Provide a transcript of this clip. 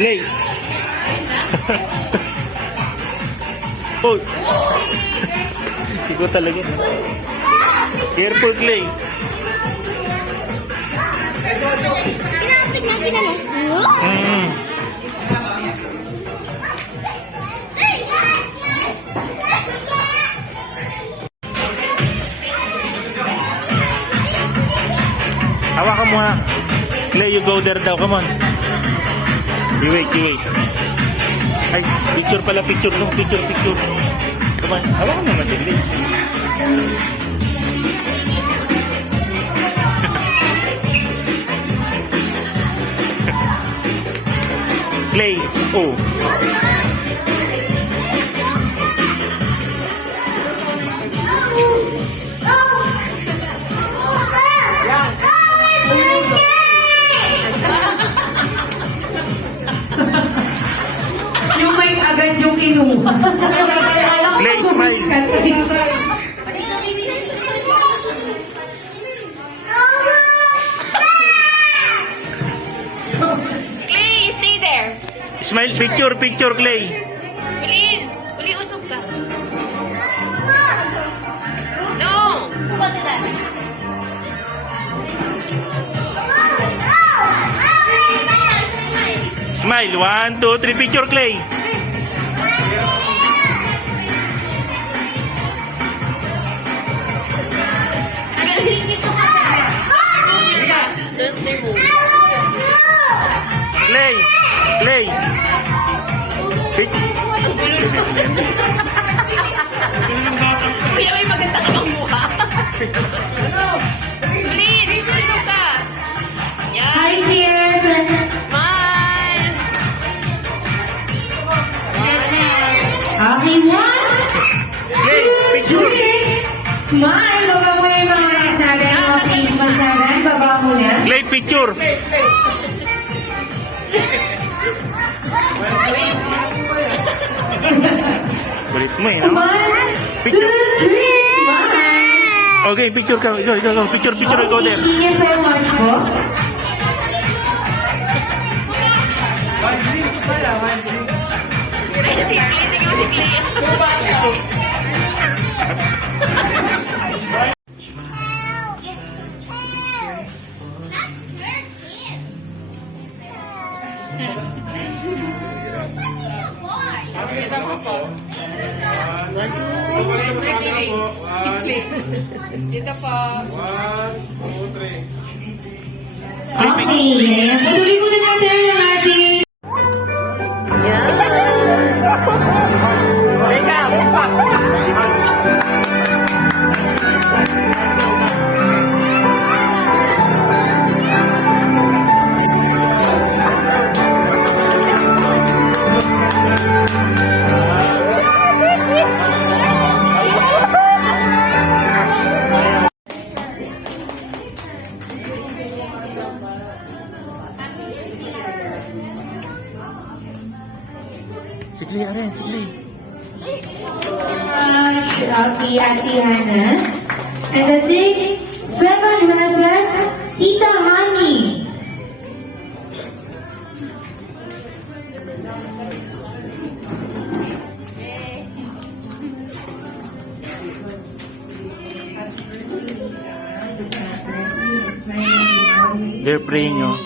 Clay. Oh. Ikaw talaga. Careful, Clay. Inapit natin naman. Hawakan mo ha. Clay, you go there daw. Come on. You wait, you wait. Ay, picture pala, picture. No, picture. Come on. Hawakan mo naman si Clay. Clay, oh. Yung may agad yung kinuha. Clay, smile. Clay, stay there. Smile, picture, Clay. Uli usog ka. No. Smile, 1, 2, 3, picture, Clay. Clay. Kuya, may maganda ka bang mukha? Uli, usog ka. Yan. Hi, dear. Smile. Okay, one. Clay, picture. Smile. Baba mo yung mga eyes natin. Mga face mask natin. Baba mo na. Clay, picture. Kulit mo eh, no? 1, 2, 3. Smile. Okay, picture ka. Go. Picture, go there. Thank you so much po. Ay, si Clay, tingnan mo si Clay. Dito po. Okay. Patuloy muna natin ang ating... Teka, move back. Si Clay, Aren, si Clay. Okay, Ate Hannah. And the 6, 7 versus Tita Honey. They're praying, oh.